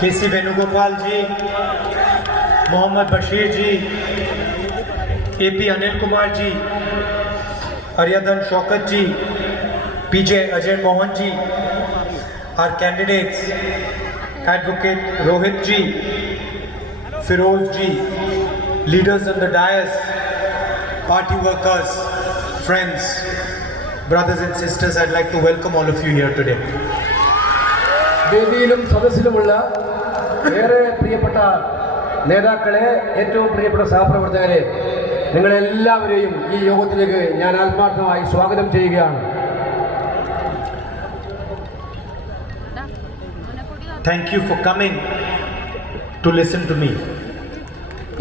KC Venugopal ji, Mohammad Bashir ji, AP Anil Kumar ji, Aryadan Shaukat ji, PJ Ajay Mohan ji, our candidates, Advocate Rohit ji, Firoz ji, leaders on the dais, party workers, friends, brothers and sisters, I'd like to welcome all of you here today. വേദിയിലും സദസ്സിലുമുള്ള ഏറെ പ്രിയപ്പെട്ട നേതാക്കളെ, ഏറ്റവും പ്രിയപ്പെട്ട സഹപ്രവർത്തകരെ, നിങ്ങളെല്ലാവരെയും ഈ യോഗത്തിലേക്ക് ഞാൻ ആത്മാർത്ഥമായി സ്വാഗതം ചെയ്യുകയാണ്. Thank you for coming to listen to me.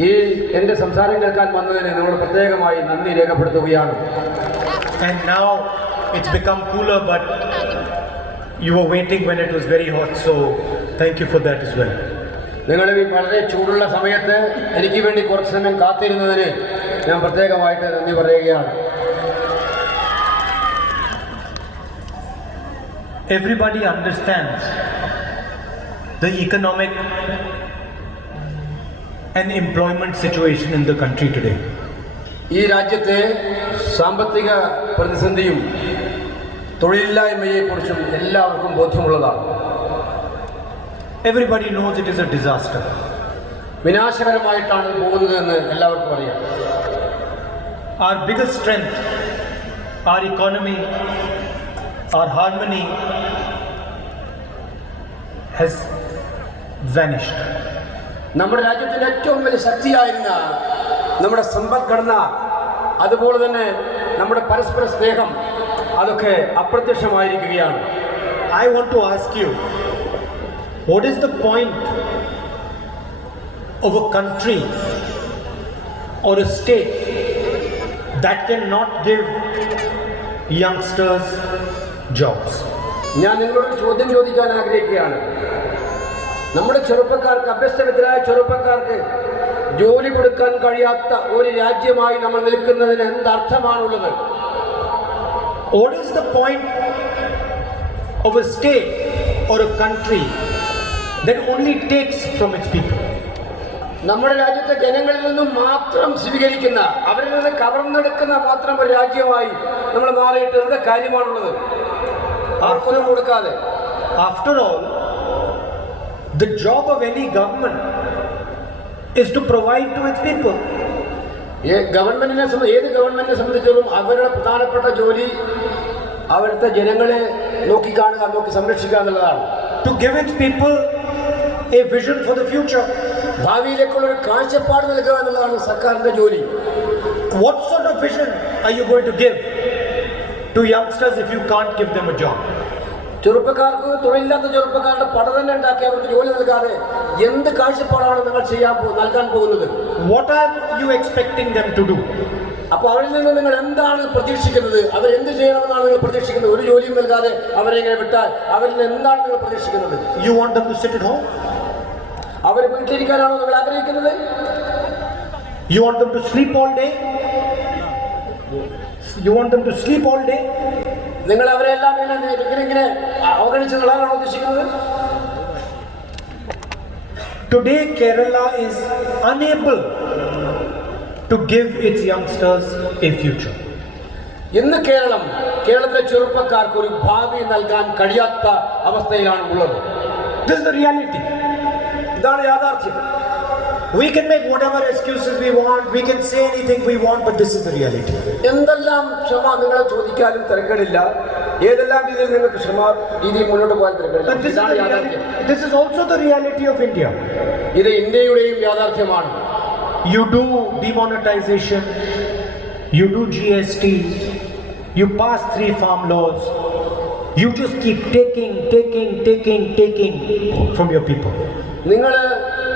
ഈ എൻ്റെ സംസാരം കേൾക്കാൻ വന്നതിന് നമ്മൾ പ്രത്യേകമായി നന്ദി രേഖപ്പെടുത്തുകയാണ്. And now it's become cooler, but you were waiting when it was very hot, so thank you for that as well. നിങ്ങൾ ഈ വളരെ ചൂടുള്ള സമയത്ത് എനിക്ക് വേണ്ടി കുറച്ച് സമയം കാത്തിരുന്നതിന് ഞാൻ പ്രത്യേകമായിട്ട് നന്ദി പറയുകയാണ്. Everybody understands the economic and employment situation in the country today. ഈ രാജ്യത്തെ സാമ്പത്തിക പ്രതിസന്ധിയും തൊഴിലില്ലായ്മയെക്കുറിച്ചും എല്ലാവർക്കും ബോധ്യമുള്ളതാണ്. Everybody knows it is a disaster. വിനാശകരമായിട്ടാണ് പോകുന്നതെന്ന് എല്ലാവർക്കും അറിയാം. Our biggest strength, our economy, our harmony has vanished. നമ്മുടെ രാജ്യത്തിൻ്റെ ഏറ്റവും വലിയ ശക്തിയായിരുന്ന നമ്മുടെ സമ്പദ്ഘടന, അതുപോലെ തന്നെ നമ്മുടെ പരസ്പര സ്നേഹം, അതൊക്കെ അപ്രത്യക്ഷമായിരിക്കുകയാണ്. I want to ask you, what is the point of a country or a state that cannot give youngsters jobs? ഞാൻ നിങ്ങളോട് ചോദ്യം ചോദിക്കാൻ ആഗ്രഹിക്കുകയാണ്. നമ്മുടെ ചെറുപ്പക്കാർക്ക്, അഭ്യസ്തവിദ്യരായ ചെറുപ്പക്കാർക്ക് ജോലി കൊടുക്കാൻ കഴിയാത്ത ഒരു രാജ്യമായി നമ്മൾ നിൽക്കുന്നതിന് എന്തർത്ഥമാണുള്ളത്? What is the point of a state or a country that only takes from its people? നമ്മുടെ രാജ്യത്തെ ജനങ്ങളിൽ നിന്നും മാത്രം സ്വീകരിക്കുന്ന, അവരിൽ നിന്ന് കവർന്നെടുക്കുന്ന മാത്രം ഒരു രാജ്യമായി നമ്മൾ മാറിയിട്ട് എന്ത് കാര്യമാണുള്ളത്? ആർക്കൊന്നും കൊടുക്കാതെ. After all, the job of any government is to provide to its people. ഏത് ഗവൺമെന്റിനെ സംബന്ധിച്ചിടത്തോളം അവരുടെ പ്രധാനപ്പെട്ട ജോലി അവിടുത്തെ ജനങ്ങളെ നോക്കിക്കാണുക, നോക്കി സംരക്ഷിക്കുക എന്നുള്ളതാണ്. To give its people a vision for the future. ഭാവിയിലേക്കുള്ള ഒരു കാഴ്ചപ്പാട് നൽകുക എന്നുള്ളതാണ് സർക്കാരിന്റെ ജോലി. What sort of vision are you going to give to youngsters if you can't give them a job? ചെറുപ്പക്കാർക്ക്, തൊഴിലില്ലാത്ത ചെറുപ്പക്കാരുടെ പഠനം ഉണ്ടാക്കി അവർക്ക് ജോലി നൽകാതെ എന്ത് കാഴ്ചപ്പാടാണ് നിങ്ങൾ നൽകാൻ പോകുന്നത്? What are you expecting them to do? അപ്പോൾ അവരിൽ നിന്ന് നിങ്ങൾ എന്താണ് പ്രതീക്ഷിക്കുന്നത്? അവരെന്ത് ചെയ്യണമെന്നാണ് നിങ്ങൾ പ്രതീക്ഷിക്കുന്നത്? ഒരു ജോലിയും നൽകാതെ അവരെ ഇങ്ങനെ വിട്ടാൽ അവരിൽ എന്താണ് നിങ്ങൾ പ്രതീക്ഷിക്കുന്നത്? You want them to sit at home? അവർ വീട്ടിലിരിക്കാനാണോ നിങ്ങൾ ആഗ്രഹിക്കുന്നത്? You want them to sleep all day? You want them to sleep all day? നിങ്ങൾ അവരെല്ലാം ഇങ്ങനെ അവഗണിച്ച് കളയാനാണോ ഉദ്ദേശിക്കുന്നത്? Today Kerala is unable to give its youngsters a future. ഇന്ന് കേരളത്തിലെ ചെറുപ്പക്കാർക്ക് ഒരു ഭാവി നൽകാൻ കഴിയാത്ത അവസ്ഥയിലാണ് ഉള്ളത്. This is the reality. ഇതാണ് യാഥാർത്ഥ്യം. We can make whatever excuses we want, we can say anything we want, but this is the reality. എന്തെല്ലാം ക്ഷമ നിങ്ങൾ ചോദിക്കാനും തിരക്കേടില്ല, ഏതെല്ലാം രീതിയിൽ നിങ്ങൾക്ക് രീതിയിൽ മുന്നോട്ട് പോകാൻ തിരക്കേടില്ല. This is also the reality of India. ഇത് ഇന്ത്യയുടെയും യാഥാർത്ഥ്യമാണ്. You do demonetization, you do GST, you pass 3 farm laws, you just keep taking from your people. നിങ്ങൾ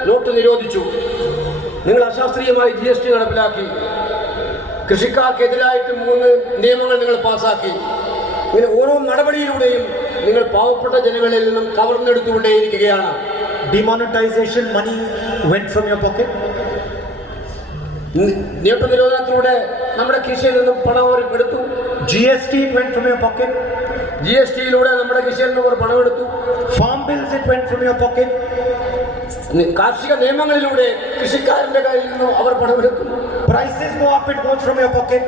നോട്ട് നിരോധിച്ചു, നിങ്ങൾ അശാസ്ത്രീയമായി GST നടപ്പിലാക്കി, കൃഷിക്കാർക്കെതിരായിട്ട് 3 നിയമങ്ങൾ നിങ്ങൾ പാസാക്കി. ഇങ്ങനെ ഓരോ നടപടിയിലൂടെയും നിങ്ങൾ പാവപ്പെട്ട ജനങ്ങളിൽ നിന്നും കവർന്നെടുത്തുകൊണ്ടേയിരിക്കുകയാണ്. Demonetization, money went from your pocket. Note നിരോധനത്തിലൂടെ നമ്മുടെ കൃഷിയിൽ നിന്നും പണം അവർ എടുത്തു. GST it went from your pocket. GST-യിലൂടെ നമ്മുടെ കൃഷിയിൽ നിന്ന് കുറെ പണമെടുത്തു. Farm bills it went from your pocket. കാർഷിക നിയമങ്ങളിലൂടെ കൃഷിക്കാരന്റെ കയ്യിൽ നിന്നും അവർ പണമെടുക്കുന്നു. Prices go up, it goes from your pocket.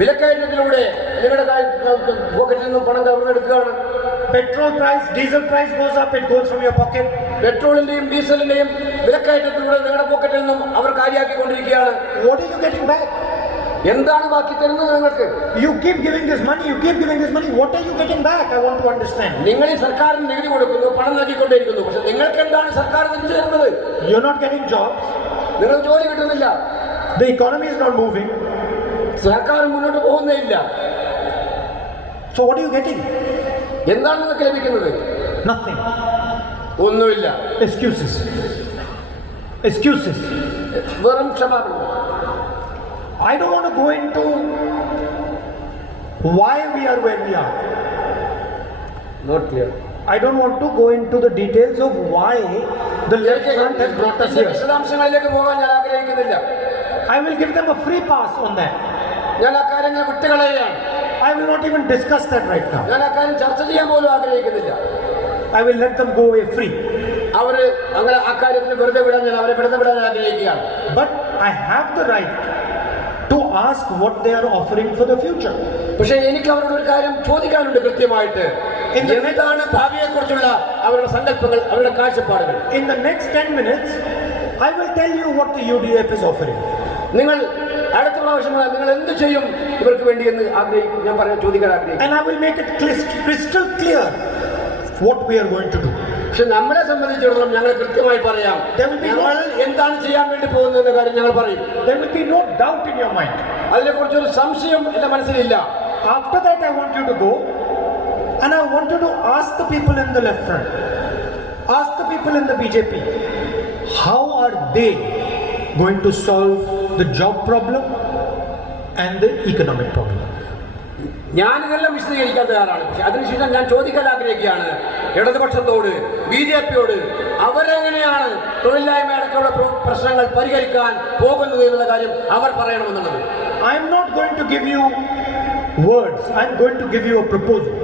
വിലക്കയറ്റത്തിലൂടെ നിങ്ങളുടെ പോക്കറ്റിൽ നിന്നും പണം കവർന്നെടുക്കുകയാണ്. Petrol price, diesel price goes up, it goes from your pocket. പെട്രോളിന്റെയും ഡീസലിന്റെയും വിലക്കയറ്റത്തിലൂടെ നിങ്ങളുടെ പോക്കറ്റിൽ നിന്നും അവർ കാര്യമാക്കിക്കൊണ്ടിരിക്കുകയാണ്. What are you getting back? എന്താണ് ബാക്കി തരുന്നത് നിങ്ങൾക്ക്? You keep giving this money, you keep giving this money. What are you getting back? I want to understand. നിങ്ങൾ ഈ സർക്കാരിന് നികുതി കൊടുക്കുന്നു, പണം നൽകിക്കൊണ്ടേയിരിക്കുന്നു. പക്ഷെ നിങ്ങൾക്ക് എന്താണ് സർക്കാർ തിരിച്ചു തരുന്നത്? You're not getting jobs. നിങ്ങൾക്ക് ജോലി കിട്ടുന്നില്ല. The economy is not moving. സർക്കാർ മുന്നോട്ട് പോകുന്നേയില്ല. So what are you getting? എന്താണ് നിങ്ങൾക്ക് ലഭിക്കുന്നത്? Nothing. ഒന്നുമില്ല. Excuses. Excuses. വെറും ക്ഷമാപണം. I don't want to go into why we are where we are. Not clear. I don't want to go into the details of why the left front has brought us here. വിശദാംശങ്ങളിലേക്ക് പോകാൻ ഞാൻ ആഗ്രഹിക്കുന്നില്ല. I will give them a free pass on that. ഞാൻ ആ കാര്യങ്ങൾ വിട്ടുകളയുകയാണ്. I will not even discuss that right now. ഞാൻ ആ കാര്യം ചർച്ച ചെയ്യാൻ പോലും ആഗ്രഹിക്കുന്നില്ല. I will let them go away free. അവര് അങ്ങനെ ആ കാര്യത്തിൽ വെറുതെ വിടാൻ ഞാൻ അവരെ വെറുതെ വിടാൻ ആഗ്രഹിക്കുകയാണ്. But I have the right to ask what they are offering for the future. പക്ഷേ എനിക്ക് അവരോട് ഒരു കാര്യം ചോദിക്കാനുണ്ട് കൃത്യമായിട്ട്. എന്താണ് ഭാവിയെക്കുറിച്ചുള്ള അവരുടെ സങ്കല്പങ്ങൾ, അവരുടെ കാഴ്ചപ്പാടുകൾ? In the next 10 minutes, I will tell you what the UDF is offering. നിങ്ങൾ അടുത്ത പ്രാവശ്യം നിങ്ങൾ എന്ത് ചെയ്യും ഇവർക്ക് വേണ്ടി എന്ന് ഞാൻ പറയാൻ ചോദിക്കാൻ ആഗ്രഹിക്കും. And I will make it crystal clear what we are going to do. പക്ഷെ നമ്മളെ സംബന്ധിച്ചിടത്തോളം ഞങ്ങൾ കൃത്യമായി പറയാം, ഞങ്ങൾ എന്താണ് ചെയ്യാൻ വേണ്ടി പോകുന്ന കാര്യം ഞങ്ങൾ പറയും. There will be no doubt in your mind. അതിനെക്കുറിച്ചൊരു സംശയം എന്റെ മനസ്സിലില്ല. After that, I want you to go and I want you to ask the people in the left front, ask the people in the BJP, how are they going to solve the job problem and the economic problem? ഞാനിതെല്ലാം വിശദീകരിക്കാൻ തയ്യാറാണ്. പക്ഷെ അതിനുശേഷം ഞാൻ ചോദിക്കാൻ ആഗ്രഹിക്കുകയാണ് ഇടതുപക്ഷത്തോട്, BJP-യോട്, അവരെങ്ങനെയാണ് തൊഴിലില്ലായ്മ അടക്കമുള്ള പ്രശ്നങ്ങൾ പരിഹരിക്കാൻ പോകുന്നത് എന്നുള്ള കാര്യം അവർ പറയണമെന്നുള്ളത്. I am not going to give you words, I am going to give you a proposal.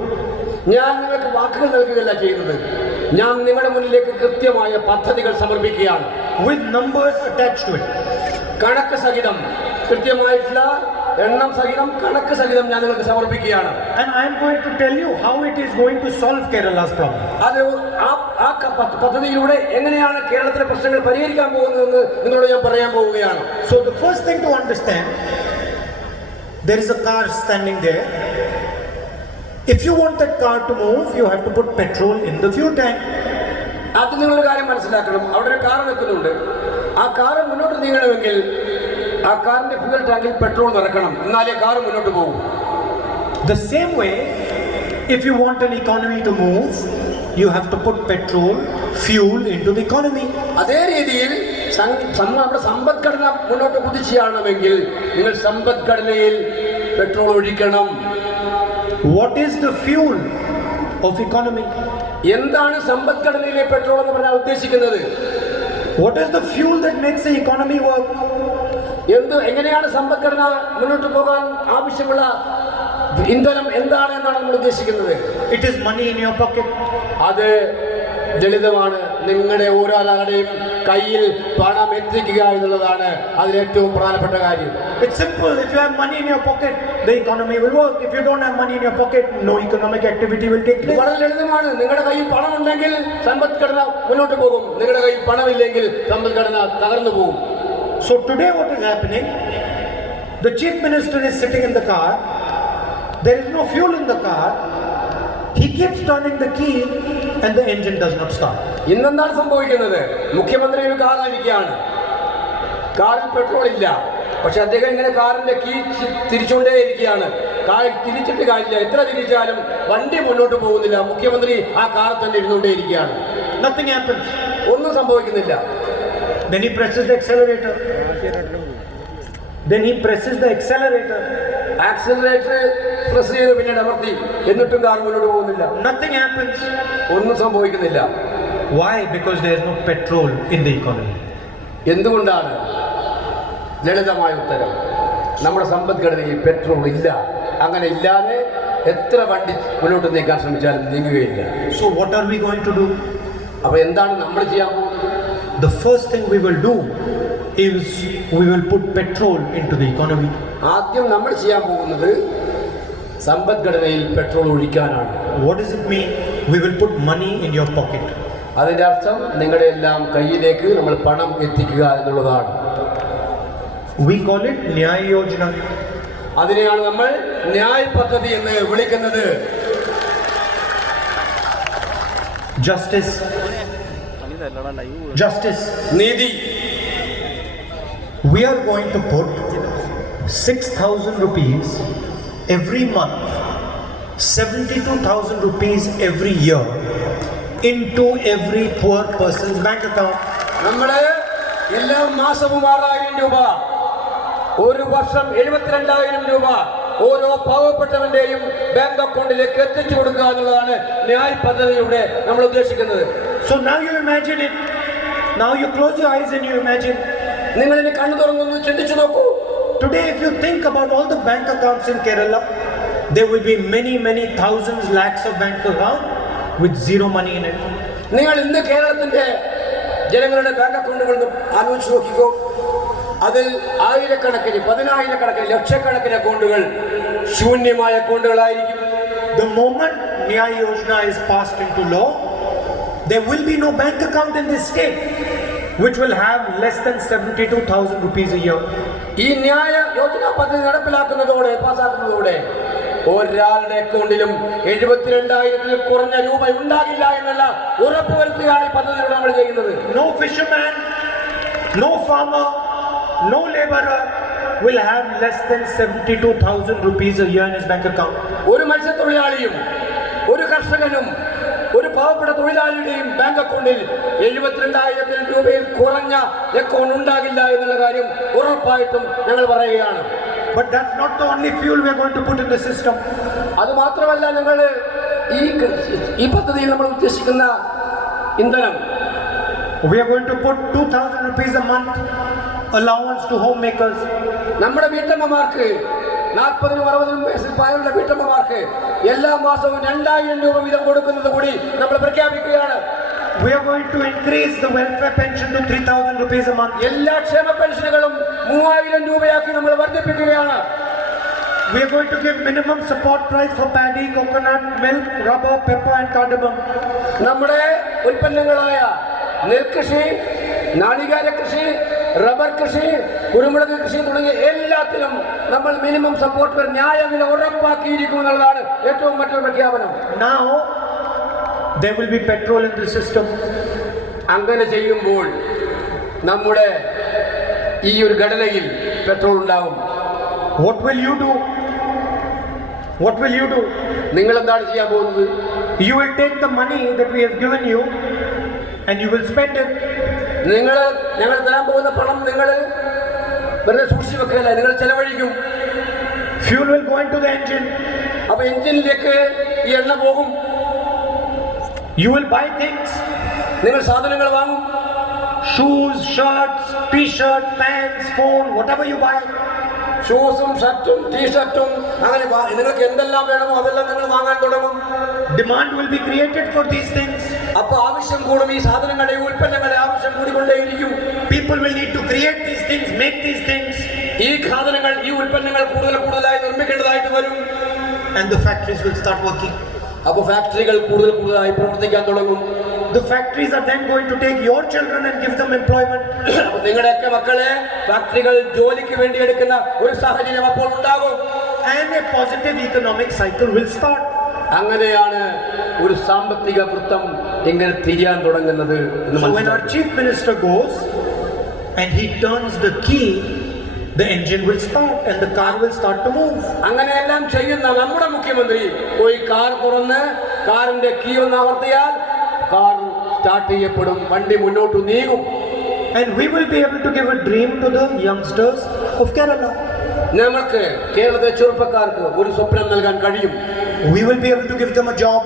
ഞാൻ നിങ്ങൾക്ക് വാക്കുകൾ നൽകുകയല്ല ചെയ്യുന്നത്, ഞാൻ നിങ്ങളുടെ മുന്നിലേക്ക് കൃത്യമായ പദ്ധതികൾ സമർപ്പിക്കുകയാണ്. With numbers attached to it. കണക്ക് സഹിതം, കൃത്യമായിട്ടുള്ള എണ്ണം സഹിതം, കണക്ക് സഹിതം ഞാൻ നിങ്ങൾക്ക് സമർപ്പിക്കുകയാണ്. And I am going to tell you how it is going to solve Kerala's problem. അത് ആ പദ്ധതിയിലൂടെ എങ്ങനെയാണ് കേരളത്തിലെ പ്രശ്നങ്ങൾ പരിഹരിക്കാൻ പോകുന്നതെന്ന് നിങ്ങളോട് ഞാൻ പറയാൻ പോവുകയാണ്. So the first thing to understand, there is a car standing there. If you want that car to move, you have to put petrol in the fuel tank. അത് നിങ്ങളൊരു കാര്യം മനസ്സിലാക്കണം. അവിടെ ഒരു കാർ നിൽക്കുന്നുണ്ട്. ആ കാർ മുന്നോട്ട് നീങ്ങണമെങ്കിൽ ആ കാറിന്റെ ഫ്യൂൽ ടാങ്കിൽ പെട്രോൾ നിറക്കണം, എന്നാലേ കാർ മുന്നോട്ട് പോകും. The same way, if you want an economy to move, you have to put petrol, fuel into the economy. അതേ രീതിയിൽ നമ്മുടെ സമ്പദ്ഘടന മുന്നോട്ട് കുതിച്ചാടണമെങ്കിൽ നിങ്ങൾ സമ്പദ്ഘടനയിൽ പെട്രോൾ ഒഴിക്കണം. What is the fuel of economy? എന്താണ് സമ്പദ്ഘടനയിലെ പെട്രോൾ എന്ന് പറഞ്ഞാൽ ഉദ്ദേശിക്കുന്നത്? What is the fuel that makes the economy work? എങ്ങനെയാണ് സമ്പദ്ഘടന മുന്നോട്ട് പോകാൻ ആവശ്യമുള്ള ഇന്ധനം എന്താണ് എന്നാണ് നമ്മൾ ഉദ്ദേശിക്കുന്നത്? It is money in your pocket. അത് ലളിതമാണ്. നിങ്ങളുടെ ഓരോരാളുടെയും കയ്യിൽ പണം എത്തിക്കുക എന്നുള്ളതാണ് അതിൽ ഏറ്റവും പ്രധാനപ്പെട്ട കാര്യം. It's simple. If you have money in your pocket, the economy will work. If you don't have money in your pocket, no economic activity will take place. വളരെ ലളിതമാണ്. നിങ്ങളുടെ കയ്യിൽ പണം ഉണ്ടെങ്കിൽ സമ്പദ്ഘടന മുന്നോട്ട് പോകും. നിങ്ങളുടെ കയ്യിൽ പണമില്ലെങ്കിൽ സമ്പദ്ഘടന തകർന്നു പോകും. So today what is happening? The chief minister is sitting in the car. There is no fuel in the car. He keeps turning the key and the engine does not start. ഇന്നെന്താണ് സംഭവിക്കുന്നത്? മുഖ്യമന്ത്രി ഒരു കാറിലിരിക്കുകയാണ്, കാറിൽ petrol ഇല്ല, പക്ഷെ അദ്ദേഹം ഇങ്ങനെ കാറിന്റെ കീ തിരിച്ചുകൊണ്ടേയിരിക്കുകയാണ്. കാർ തിരിച്ചിട്ട് കാര്യമില്ല, എത്ര തിരിച്ചാലും വണ്ടി മുന്നോട്ട് പോകുന്നില്ല. മുഖ്യമന്ത്രി ആ കാറിൽ തന്നെ ഇരുന്നുകൊണ്ടേയിരിക്കുകയാണ്. Nothing happens. ഒന്നും സംഭവിക്കുന്നില്ല. Then he presses the accelerator. Then he presses the accelerator. Accelerator press ചെയ്ത് പിന്നീട് അമർത്തി, എന്നിട്ടും കാർ മുന്നോട്ട് പോകുന്നില്ല. Nothing happens. ഒന്നും സംഭവിക്കുന്നില്ല. Why? Because there is no petrol in the economy. എന്തുകൊണ്ടാണ്? ലളിതമായ ഉത്തരം, നമ്മുടെ സമ്പദ്ഘടനയിൽ പെട്രോൾ ഇല്ല. അങ്ങനെ ഇല്ലാതെ എത്ര വണ്ടി മുന്നോട്ട് നീക്കാൻ ശ്രമിച്ചാലും നീങ്ങുകയില്ല. So what are we going to do? അപ്പോൾ എന്താണ് നമ്മൾ ചെയ്യാൻ പോകുന്നത്? The first thing we will do is we will put petrol into the economy. ആദ്യം നമ്മൾ ചെയ്യാൻ പോകുന്നത് സമ്പദ്ഘടനയിൽ petrol ഒഴിക്കാനാണ്. What does it mean? We will put money in your pocket. അതിൻ്റെ അർത്ഥം നിങ്ങളുടെ എല്ലാം കയ്യിലേക്ക് നമ്മൾ പണം എത്തിക്കുക എന്നുള്ളതാണ്. We call it Nyaya Yojana. അതിനെയാണ് നമ്മൾ ന്യായ് പദ്ധതി എന്ന് വിളിക്കുന്നത്. Justice. Justice. നീതി. We are going to put 6,000 rupees every month, 72,000 rupees every year into every poor person's bank account. നമ്മള് എല്ലാ മാസവും 6,000 രൂപ, ഒരു വർഷം 72,000 രൂപ ഓരോ പാവപ്പെട്ടവന്റെയും ബാങ്ക് അക്കൗണ്ടിലേക്ക് എത്തിച്ചു കൊടുക്കുക എന്നുള്ളതാണ് ന്യായ് പദ്ധതിയുടെ നമ്മൾ ഉദ്ദേശിക്കുന്നത്. So now you imagine it. Now you close your eyes and you imagine. നിങ്ങൾ ഇനി കണ്ണു തുറന്നൊന്ന് ചിന്തിച്ചു നോക്കൂ. Today, if you think about all the bank accounts in Kerala, there will be many thousands, lakhs of bank accounts with zero money in it. നിങ്ങൾ ഇന്ന് കേരളത്തിന്റെ ജനങ്ങളുടെ bank അക്കൗണ്ടുകൾ ആലോചിച്ച് നോക്കിക്കോ. അതിൽ ആയിരക്കണക്കിന്, 10,000-കണക്കിന്, ലക്ഷക്കണക്കിന് അക്കൗണ്ടുകൾ ശൂന്യമായ അക്കൗണ്ടുകളായിരിക്കും. The moment Nyaya Yojana is passed into law, there will be no bank account in this state which will have less than 72,000 rupees a year. ഈ ന്യായ യോജന പദ്ധതി നടപ്പിലാക്കുന്നതോടെ, പാസ്സാക്കുന്നതോടെ ഒരാളുടെ അക്കൗണ്ടിലും 72,000-ൽ കുറഞ്ഞ രൂപ ഉണ്ടാകില്ല എന്നുള്ള ഉറപ്പ് വരുത്തുകയാണ് ഈ പദ്ധതിയിലൂടെ നമ്മൾ ചെയ്യുന്നത്. No fisherman, no farmer, no laborer will have less than 72,000 rupees a year in his bank account. ഒരു മത്സ്യത്തൊഴിലാളിയും ഒരു കർഷകനും ഒരു പാവപ്പെട്ട തൊഴിലാളിയുടെയും ബാങ്ക് അക്കൗണ്ടിൽ 72,000 രൂപയിൽ കുറഞ്ഞ അക്കൗണ്ട് ഉണ്ടാകില്ല എന്നുള്ള കാര്യം ഉറപ്പായിട്ടും ഞങ്ങൾ പറയുകയാണ്. But that's not the only fuel we are going to put in the system. അത് മാത്രമല്ല, ഞങ്ങൾ ഈ പദ്ധതിയിൽ നമ്മൾ ഉദ്ദേശിക്കുന്ന ഇന്ധനം, We are going to put 2,000 rupees a month allowance to homemakers. നമ്മുടെ വീട്ടമ്മമാർക്ക് 40-60 വയസ്സിൽ പ്രായമുള്ള വീട്ടമ്മമാർക്ക് എല്ലാ മാസവും 2,000 രൂപ വീതം കൊടുക്കുന്നത് കൂടി നമ്മൾ പ്രഖ്യാപിക്കുകയാണ്. We are going to increase the welfare pension to 3,000 rupees a month. എല്ലാ ക്ഷേമ പെൻഷനുകളും 3,000 രൂപയാക്കി നമ്മൾ വർദ്ധിപ്പിക്കുകയാണ്. We are going to give minimum support price for paddy, coconut, milk, rubber, pepper and cardamom. നമ്മുടെ ഉൽപ്പന്നങ്ങളായ നെൽകൃഷി, നാളികേര കൃഷി, റബ്ബർ കൃഷി, കുരുമുളക് കൃഷി തുടങ്ങിയ എല്ലാത്തിനും നമ്മൾ മിനിമം സപ്പോർട്ട് ന്യായവില ഉറപ്പാക്കിയിരിക്കും എന്നുള്ളതാണ് ഏറ്റവും മറ്റൊരു പ്രഖ്യാപനം. Now there will be petrol in the system. അങ്ങനെ ചെയ്യുമ്പോൾ നമ്മുടെ ഈ ഒരു ഘടനയിൽ പെട്രോൾ ഉണ്ടാവും. What will you do? What will you do? നിങ്ങൾ എന്താണ് ചെയ്യാൻ പോകുന്നത്? You will take the money that we have given you and you will spend it. ഞങ്ങൾ തരാൻ പോകുന്ന പണം നിങ്ങൾ വെറുതെ സൂക്ഷിച്ചു വെക്കല്ല, നിങ്ങൾ ചെലവഴിക്കും. Fuel will go into the engine. അപ്പൊ എഞ്ചിനിലേക്ക് ഈ എണ്ണ പോകും. You will buy things. നിങ്ങൾ സാധനങ്ങൾ വാങ്ങും. Shoes, shirts, t-shirts, pants, phone, whatever you buy. ഷൂസും ഷർട്ടും ടീഷർട്ടും അങ്ങനെ നിങ്ങൾക്ക് എന്തെല്ലാം വേണമോ അതെല്ലാം നിങ്ങൾ വാങ്ങാൻ തുടങ്ങും. Demand will be created for these things. അപ്പൊ ആവശ്യം കൂടും. ഈ സാധനങ്ങളുടെ, ഉൽപ്പന്നങ്ങളുടെ ആവശ്യം കൂടിക്കൊണ്ടേയിരിക്കും. People will need to create these things, make these things. ഈ സാധനങ്ങൾ, ഈ ഉൽപ്പന്നങ്ങൾ കൂടുതലായി നിർമ്മിക്കേണ്ടതായിട്ട് വരും. And the factories will start working. അപ്പൊ ഫാക്ടറികൾ കൂടുതലായി പ്രവർത്തിക്കാൻ തുടങ്ങും. The factories are then going to take your children and give them employment. നിങ്ങളുടെയൊക്കെ മക്കളെ ഫാക്ടറികൾ ജോലിക്ക് വേണ്ടി എടുക്കുന്ന ഒരു സാഹചര്യം അപ്പോൾ ഉണ്ടാകും. And a positive economic cycle will start. അങ്ങനെയാണ് ഒരു സാമ്പത്തിക വൃത്തം ഇങ്ങനെ തിരിയാൻ തുടങ്ങുന്നത്. So when our chief minister goes and he turns the key, the engine will start and the car will start to move. അങ്ങനെയെല്ലാം ചെയ്യുന്ന നമ്മുടെ മുഖ്യമന്ത്രി പോയി കാർ തുറന്ന് കാറിന്റെ കീ ഒന്ന് അമർത്തിയാൽ കാർ സ്റ്റാർട്ട് ചെയ്യപ്പെടും, വണ്ടി മുന്നോട്ട് നീങ്ങും. And we will be able to give a dream to the youngsters of Kerala. നമുക്ക് കേരളത്തിലെ ചെറുപ്പക്കാർക്ക് ഒരു സ്വപ്നം നൽകാൻ കഴിയും. We will be able to give them a job.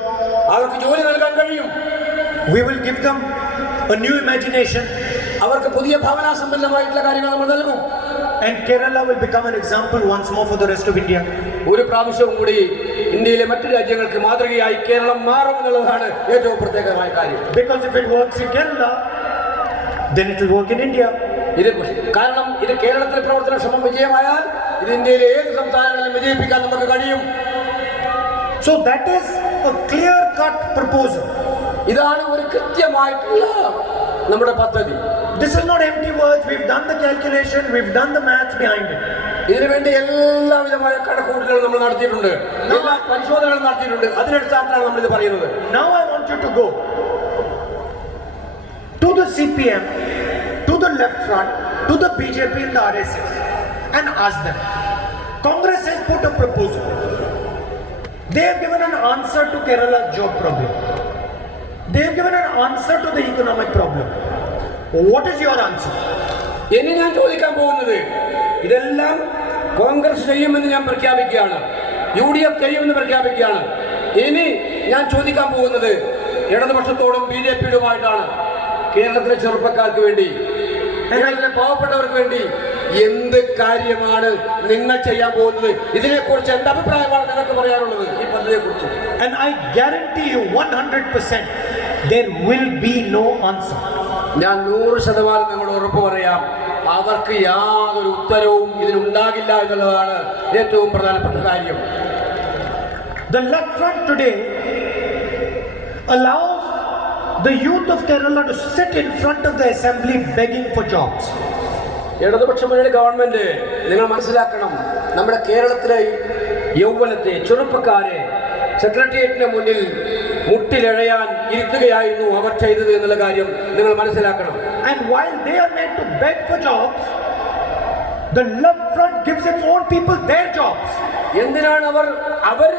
അവർക്ക് ജോലി നൽകാൻ കഴിയും. We will give them a new imagination. അവർക്ക് പുതിയ ഭാവനാസമ്പന്നമായിട്ടുള്ള കാര്യങ്ങൾ നമ്മൾ നൽകും. And Kerala will become an example once more for the rest of India. ഒരു പ്രാവശ്യവും കൂടി ഇന്ത്യയിലെ മറ്റു രാജ്യങ്ങൾക്ക് മാതൃകയായി കേരളം മാറുമെന്നുള്ളതാണ് ഏറ്റവും പ്രത്യേകമായ കാര്യം. Because if it works in Kerala, then it will work in India. ഇത് കാരണം ഇത് കേരളത്തിലെ പ്രവർത്തന ശ്രമം വിജയമായാൽ ഇത് ഇന്ത്യയിലെ ഏത് സംസ്ഥാനങ്ങളിലും വിജയിപ്പിക്കാൻ നമുക്ക് കഴിയും. So that is a clear-cut proposal. ഇതാണ് ഒരു കൃത്യമായിട്ടുള്ള നമ്മുടെ പദ്ധതി. This is not empty words. We've done the calculation, we've done the maths behind it. ഇതിനുവേണ്ടി എല്ലാവിധമായ കണക്കുകൂട്ടലുകൾ നമ്മൾ നടത്തിയിട്ടുണ്ട്, എല്ലാ പരിശോധനകളും നടത്തിയിട്ടുണ്ട്. അതിനടിസ്ഥാനത്തിലാണ് നമ്മൾ ഇത് പറയുന്നത്. Now I want you to go to the CPM, to the left front, to the BJP and the RSS and ask them. Congress has put a proposal. They have given an answer to Kerala's job problem. They have given an answer to the economic problem. What is your answer? ഇനി ഞാൻ ചോദിക്കാൻ പോകുന്നത്, ഇതെല്ലാം കോൺഗ്രസ് ചെയ്യുമെന്ന് ഞാൻ പ്രഖ്യാപിക്കുകയാണ്, UDF ചെയ്യുമെന്ന് പ്രഖ്യാപിക്കുകയാണ്. ഇനി ഞാൻ ചോദിക്കാൻ പോകുന്നത് ഇടതുപക്ഷത്തോടും BJPയുമായിട്ടാണ്. കേരളത്തിലെ ചെറുപ്പക്കാർക്ക് വേണ്ടി, കേരളത്തിലെ പാവപ്പെട്ടവർക്ക് വേണ്ടി എന്ത് കാര്യമാണ് നിങ്ങൾ ചെയ്യാൻ പോകുന്നത്? ഇതിനെക്കുറിച്ച് എന്റെ അഭിപ്രായമാണ് നിങ്ങൾക്ക് പറയാനുള്ളത് ഈ പദ്ധതിയെക്കുറിച്ച്. And I guarantee you 100% there will be no answer. ഞാൻ 100% നിങ്ങൾ ഉറപ്പ് പറയാം, അവർക്ക് യാതൊരു ഉത്തരവും ഇതിനുണ്ടാകില്ല എന്നുള്ളതാണ് ഏറ്റവും പ്രധാനപ്പെട്ട കാര്യം. The left front today allows the youth of Kerala to sit in front of the assembly begging for jobs. ഇടതുപക്ഷ മുന്നണി ഗവൺമെന്റ്, നിങ്ങൾ മനസ്സിലാക്കണം, നമ്മുടെ കേരളത്തിലെ യൗവനത്തെ, ചെറുപ്പക്കാരെ സെക്രട്ടേറിയറ്റിന് മുന്നിൽ മുട്ടിലഴയാൻ ഇരുത്തുകയായിരുന്നു അവർ ചെയ്തത് എന്നുള്ള കാര്യം നിങ്ങൾ മനസ്സിലാക്കണം. And while they are made to beg for jobs, the left front gives its own people their jobs. എന്തിനാണ് അവർ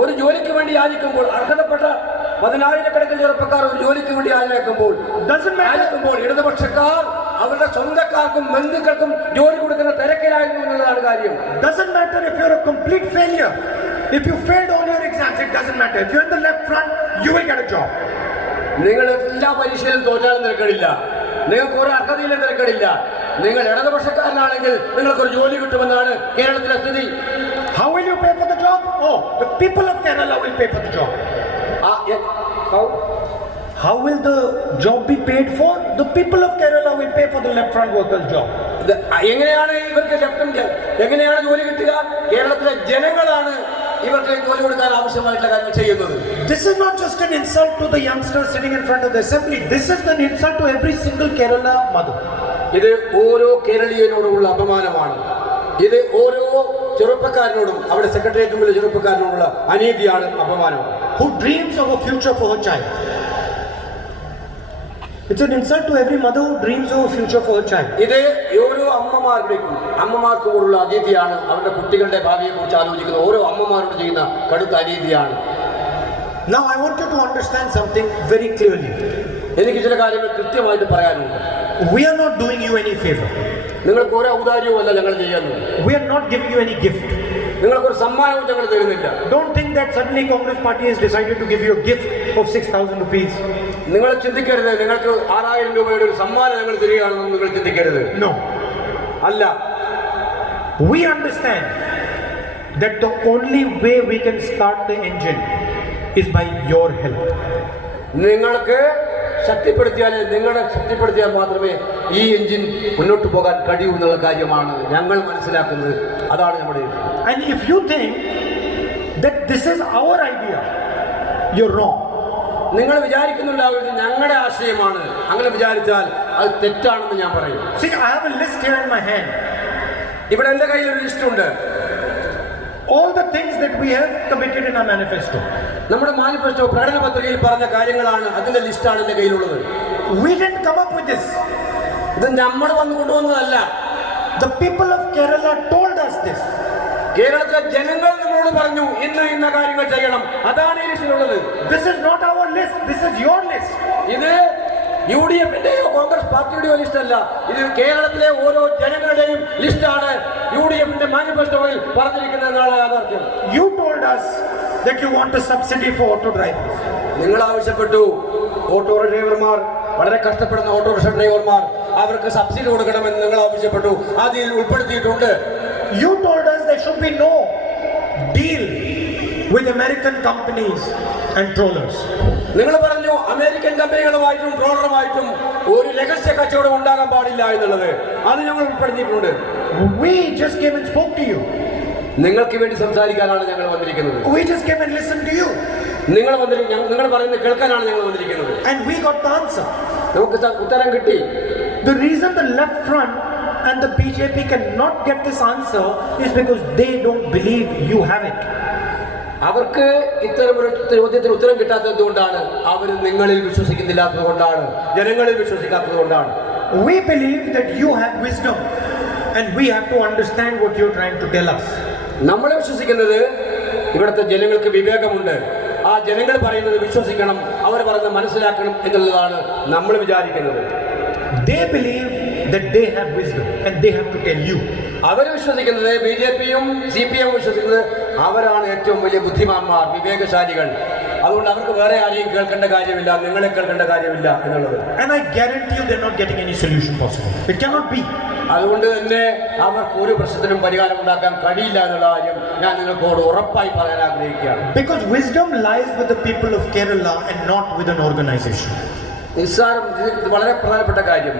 ഒരു ജോലിക്ക് വേണ്ടി യാചിക്കുമ്പോൾ, അർഹതപ്പെട്ട 10,000-കണക്കിന് ചെറുപ്പക്കാർ ഒരു ജോലിക്ക് വേണ്ടി യാചിക്കുമ്പോൾ ഇടതുപക്ഷക്കാർ അവരുടെ സ്വന്തക്കാർക്കും ബന്ധുക്കൾക്കും ജോലി കൊടുക്കുന്ന തിരക്കിലായിരുന്നു എന്നതാണ് കാര്യം. Doesn't matter if you're a complete failure. If you failed all your exams, it doesn't matter. If you're in the left front, you will get a job. നിങ്ങൾ എല്ലാ പരീക്ഷയിലും തോറ്റാലും തിരക്കടില്ല, നിങ്ങൾക്ക് ഒരു അർഹതയിലും തിരക്കടില്ല. നിങ്ങൾ ഇടതുപക്ഷക്കാരനാണെങ്കിൽ നിങ്ങൾക്കൊരു ജോലി കിട്ടുമെന്നാണ് കേരളത്തിലെ സ്ഥിതി. How will you pay for the job? Oh, the people of Kerala will pay for the job. How will the job be paid for? The people of Kerala will pay for the left front workers' job. എങ്ങനെയാണ് ഇവർക്ക് എങ്ങനെയാണ് ജോലി കിട്ടുക? കേരളത്തിലെ ജനങ്ങളാണ് ഇവർക്ക് ജോലി കൊടുക്കാൻ ആവശ്യമായിട്ടുള്ള കാര്യങ്ങൾ ചെയ്യുന്നത്. This is not just an insult to the youngsters sitting in front of the assembly. This is an insult to every single Kerala mother. ഇത് ഓരോ കേരളീയനോടുമുള്ള അപമാനമാണ്. ഇത് ഓരോ ചെറുപ്പക്കാരനോടും, അവിടെ സെക്രട്ടേറിയറ്റിലുള്ള ചെറുപ്പക്കാരനോടുള്ള അനീതിയാണ്, അപമാനമാണ്. Who dreams of a future for her child. It's an insult to every mother who dreams of a future for her child. ഇത് ഓരോ അമ്മമാർക്കുമുള്ള അനീതിയാണ്. അവരുടെ കുട്ടികളുടെ ഭാവിയെ കുറിച്ച് ആലോചിക്കുന്ന ഓരോ അമ്മമാരോട് ചെയ്യുന്ന കടുത്ത അനീതിയാണ്. Now I want you to understand something very clearly. എനിക്ക് ചില കാര്യങ്ങൾ കൃത്യമായിട്ട് പറയാനുണ്ട്. We are not doing you any favor. നിങ്ങൾക്ക് ഒരു ഔദാര്യവും അല്ല ഞങ്ങൾ ചെയ്യുന്നത്. We are not giving you any gift. നിങ്ങൾക്കൊരു സമ്മാനവും ഞങ്ങൾ തരുന്നില്ല. Don't think that suddenly Congress party has decided to give you a gift of 6,000 rupees. നിങ്ങൾ ചിന്തിക്കരുത് നിങ്ങൾക്ക് 6,000 രൂപയുടെ ഒരു സമ്മാനം ഞങ്ങൾ തരികയാണെന്ന് നിങ്ങൾ ചിന്തിക്കരുത്. No. അല്ല. We understand that the only way we can start the engine is by your help. നിങ്ങൾക്ക് ശക്തിപ്പെടുത്തിയാൽ മാത്രമേ ഈ എഞ്ചിൻ മുന്നോട്ട് പോകാൻ കഴിയൂ എന്നുള്ള കാര്യമാണ് ഞങ്ങൾ മനസ്സിലാക്കുന്നത്. അതാണ് നമ്മുടെ. And if you think that this is our idea, you're wrong. നിങ്ങൾ വിചാരിക്കുന്നുണ്ടാവും ഞങ്ങളുടെ ആശയമാണ്. അങ്ങനെ വിചാരിച്ചാൽ അത് തെറ്റാണെന്ന് ഞാൻ പറയും. See, I have a list here in my hand. ഇവിടെ എൻ്റെ കയ്യിൽ ഒരു ലിസ്റ്റ് ഉണ്ട്. All the things that we have committed in our manifesto. നമ്മുടെ മാനിഫെസ്റ്റോ പ്രകടന പത്രികയിൽ പറഞ്ഞ കാര്യങ്ങളാണ്, അതിന്റെ ലിസ്റ്റാണ് എൻ്റെ കയ്യിലുള്ളത്. We didn't come up with this. ഇത് നമ്മൾ വന്നു കൊണ്ടുവന്നതല്ല. The people of Kerala told us this. കേരളത്തിലെ ജനങ്ങൾ നമ്മളോട് പറഞ്ഞു ഇന്ന കാര്യങ്ങൾ ചെയ്യണം. അതാണ് ഈ ലിസ്റ്റിലുള്ളത്. This is not our list. This is your list. ഇത് UDFന്റെയോ കോൺഗ്രസ് പാർട്ടിയുടെയോ ലിസ്റ്റ് അല്ല. ഇത് കേരളത്തിലെ ഓരോ ജനങ്ങളുടെയും ലിസ്റ്റാണ് UDFന്റെ മാനിഫെസ്റ്റോയിൽ പറഞ്ഞിരിക്കുന്നതാണ് യാഥാർത്ഥ്യം. You told us that you want a subsidy for auto drivers. നിങ്ങൾ ആവശ്യപ്പെട്ടു ഓട്ടോ ഡ്രൈവർമാർ, വളരെ കഷ്ടപ്പെടുന്ന ഓട്ടോറിക്ഷ ഡ്രൈവർമാർ അവർക്ക് സബ്സിഡി കൊടുക്കണമെന്ന് നിങ്ങൾ ആവശ്യപ്പെട്ടു. അതിൽ ഉൾപ്പെടുത്തിയിട്ടുണ്ട്. You told us there should be no deal with American companies and trawlers. നിങ്ങൾ പറഞ്ഞു അമേരിക്കൻ കമ്പനികളുമായിട്ടും ട്രോളറുമായിട്ടും ഒരു രഹസ്യ കച്ചവടം ഉണ്ടാകാൻ പാടില്ല എന്നുള്ളത്. അത് ഞങ്ങൾ ഉൾപ്പെടുത്തിയിട്ടുണ്ട്. We just came and spoke to you. നിങ്ങൾക്ക് വേണ്ടി സംസാരിക്കാനാണ് ഞങ്ങൾ വന്നിരിക്കുന്നത്. We just came and listened to you. നിങ്ങൾ പറയുന്നത് കേൾക്കാനാണ് ഞങ്ങൾ വന്നിരിക്കുന്നത്. And we got the answer. നമുക്ക് ഉത്തരം കിട്ടി. The reason the left front and the BJP cannot get this answer is because they don't believe you have it. അവർക്ക് ഇത്തരമൊരു ചോദ്യത്തിന് ഉത്തരം കിട്ടാത്തത് കൊണ്ടാണ്. അവർ നിങ്ങളിൽ വിശ്വസിക്കുന്നില്ലാത്തത് കൊണ്ടാണ്, ജനങ്ങളിൽ വിശ്വസിക്കാത്തത് കൊണ്ടാണ്. We believe that you have wisdom and we have to understand what you're trying to tell us. നമ്മൾ വിശ്വസിക്കുന്നത് ഇവിടുത്തെ ജനങ്ങൾക്ക് വിവേകമുണ്ട്. ആ ജനങ്ങൾ പറയുന്നത് വിശ്വസിക്കണം, അവർ പറയുന്നത് മനസ്സിലാക്കണം എന്നുള്ളതാണ് നമ്മൾ വിചാരിക്കുന്നത്. They believe that they have wisdom and they have to tell you. അവർ വിശ്വസിക്കുന്നത്, BJPയും CPM വിശ്വസിക്കുന്നത് അവരാണ് ഏറ്റവും വലിയ ബുദ്ധിമാന്മാർ, വിവേകശാലികൾ. അതുകൊണ്ട് അവർക്ക് വേറെ ആരെയും കേൾക്കേണ്ട കാര്യമില്ല, നിങ്ങളെ കേൾക്കേണ്ട കാര്യമില്ല എന്നുള്ളത്. And I guarantee you they're not getting any solution possible. It cannot be. അതുകൊണ്ട് തന്നെ അവർക്ക് ഒരു പ്രശ്നത്തിനും പരിഹാരം ഉണ്ടാക്കാൻ കഴിയില്ല എന്നുള്ള കാര്യം ഞാൻ നിങ്ങൾക്കോട് ഉറപ്പായി പറയാൻ ആഗ്രഹിക്കുകയാണ്. Because wisdom lies with the people of Kerala and not with an organization. നിസ്സാരം, ഇത് വളരെ പ്രധാനപ്പെട്ട കാര്യം.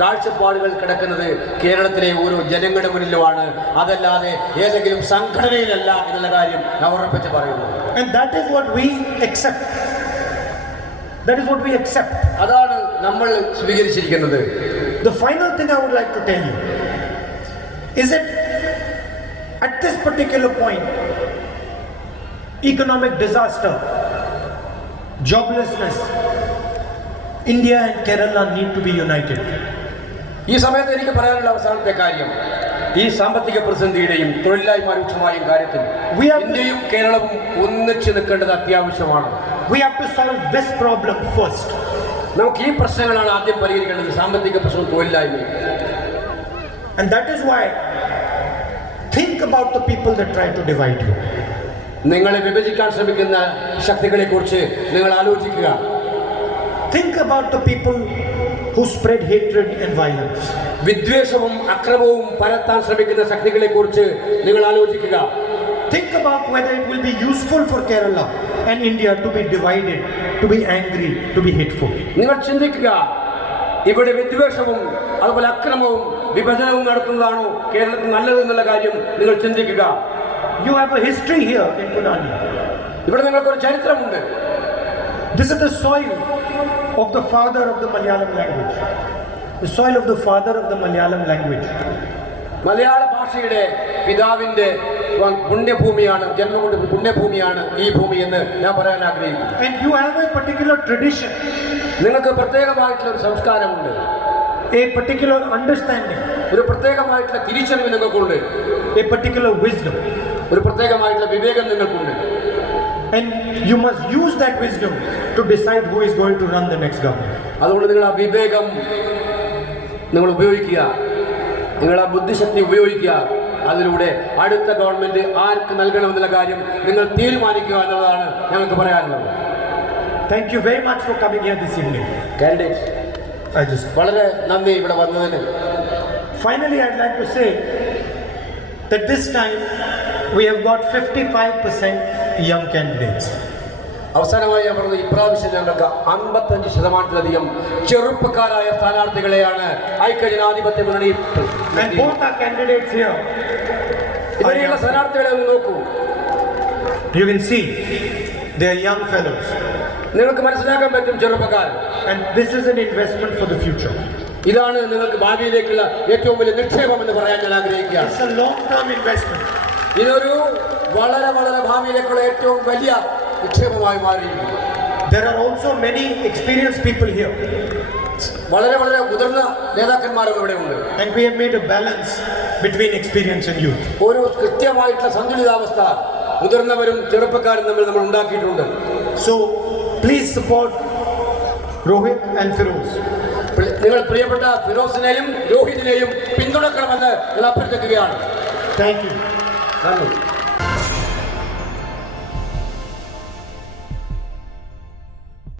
കാഴ്ചപ്പാടുകൾ കിടക്കുന്നത് കേരളത്തിലെ ഓരോ ജനങ്ങളുടെ മുന്നിലുമാണ്, അതല്ലാതെ ഏതെങ്കിലും സംഘടനയിലല്ല എന്നുള്ള കാര്യം ഞാൻ ഉറപ്പിച്ച് പറയുന്നു. And that is what we accept. That is what we accept. അതാണ് നമ്മൾ സ്വീകരിച്ചിരിക്കുന്നത്. The final thing I would like to tell you is that at this particular point, economic disaster, joblessness, India and Kerala need to be united. ഈ സമയത്ത് എനിക്ക് പറയാനുള്ള അവസാനത്തെ കാര്യം, ഈ സാമ്പത്തിക പ്രതിസന്ധിയുടെയും തൊഴിലില്ലായ്മ രൂക്ഷമായും കാര്യത്തിൽ ഇന്ത്യയും കേരളവും ഒന്നിച്ചു നിൽക്കേണ്ടത് അത്യാവശ്യമാണ്. We have to solve this problem first. നമുക്ക് ഈ പ്രശ്നങ്ങളാണ് ആദ്യം പരിഹരിക്കേണ്ടത്, സാമ്പത്തിക പ്രശ്നവും തൊഴിലില്ലായ്മയും. And that is why think about the people that try to divide you. നിങ്ങളെ വിഭജിക്കാൻ ശ്രമിക്കുന്ന ശക്തികളെ കുറിച്ച് നിങ്ങൾ ആലോചിക്കുക. Think about the people who spread hatred and violence. വിദ്വേഷവും അക്രമവും പരത്താൻ ശ്രമിക്കുന്ന ശക്തികളെ കുറിച്ച് നിങ്ങൾ ആലോചിക്കുക. Think about whether it will be useful for Kerala and India to be divided, to be angry, to be hateful. നിങ്ങൾ ചിന്തിക്കുക, ഇവിടെ വിദ്വേഷവും അതുപോലെ അക്രമവും വിഭജനവും നടത്തുന്നതാണോ കേരളത്തിൽ നല്ലതെന്നുള്ള കാര്യം നിങ്ങൾ ചിന്തിക്കുക. You have a history here in Punani. ഇവിടെ നിങ്ങൾക്കൊരു ചരിത്രമുണ്ട്. This is the soil of the father of the Malayalam language. The soil of the father of the Malayalam language. മലയാള ഭാഷയുടെ പിതാവിന്റെ പുണ്യഭൂമിയാണ്, ജന്മകൊണ്ട് പുണ്യഭൂമിയാണ് ഈ ഭൂമി എന്ന് ഞാൻ പറയാൻ ആഗ്രഹിക്കുന്നു. And you have a particular tradition. നിങ്ങൾക്ക് പ്രത്യേകമായിട്ടുള്ള ഒരു സംസ്കാരമുണ്ട്, a particular understanding, ഒരു പ്രത്യേകമായിട്ടുള്ള തിരിച്ചറിവ് നിങ്ങൾക്കുണ്ട്, a particular wisdom. ഒരു പ്രത്യേകമായിട്ടുള്ള വിവേകം നിങ്ങൾക്കുണ്ട്. And you must use that wisdom to decide who is going to run the next government. അതുകൊണ്ട് നിങ്ങൾ ആ വിവേകം നിങ്ങൾ ഉപയോഗിക്കുക, നിങ്ങൾ ആ ബുദ്ധിശക്തി ഉപയോഗിക്കുക. അതിലൂടെ അടുത്ത ഗവൺമെന്റ് ആർക്ക് നൽകണമെന്നുള്ള കാര്യം നിങ്ങൾ തീരുമാനിക്കുക എന്നുള്ളതാണ് ഞങ്ങൾക്ക് പറയാനുള്ളത്. Thank you very much for coming here this evening. Candidates, വളരെ നന്ദി ഇവിടെ വന്നതിന്. Finally, I'd like to say that this time we have got 55% young candidates. അവസാനമായി ഞാൻ പറഞ്ഞത്, ഇപ്രാവശ്യം ഞങ്ങൾക്ക് 55%-ലധികം ചെറുപ്പക്കാരായ സ്ഥാനാർത്ഥികളെയാണ് ഐക്യജനാധിപത്യ മുന്നണി. And both our candidates here, ഇവരെയുള്ള സ്ഥാനാർത്ഥികളെ ഒന്ന് നോക്കൂ. you can see they are young fellows. നിങ്ങൾക്ക് മനസ്സിലാക്കാൻ പറ്റും ചെറുപ്പക്കാർ. And this is an investment for the future. ഇതാണ് നിങ്ങൾക്ക് ഭാവിയിലേക്കുള്ള ഏറ്റവും വലിയ നിക്ഷേപം എന്ന് പറയാൻ ഞാൻ ആഗ്രഹിക്കുകയാണ്. It's a long-term investment. ഇതൊരു വളരെ വളരെ ഭാവിയിലേക്കുള്ള ഏറ്റവും വലിയ നിക്ഷേപമായി മാറിയിരിക്കുന്നു. There are also many experienced people here. വളരെ വളരെ മുതിർന്ന നേതാക്കന്മാരും ഇവിടെ ഉണ്ട്. And we have made a balance between experience and youth. ഒരു കൃത്യമായിട്ടുള്ള സന്തുലിതാവസ്ഥ മുതിർന്നവരും ചെറുപ്പക്കാരും തമ്മിൽ നമ്മൾ ഉണ്ടാക്കിയിട്ടുണ്ട്. So please support Rohit and Firoz. നിങ്ങൾ പ്രിയപ്പെട്ട ഫിറോസിനെയും രോഹിതിനെയും പിന്തുണക്കണമെന്ന് ഞാൻ അഭ്യർത്ഥിക്കുകയാണ്. Thank you. നന്ദി.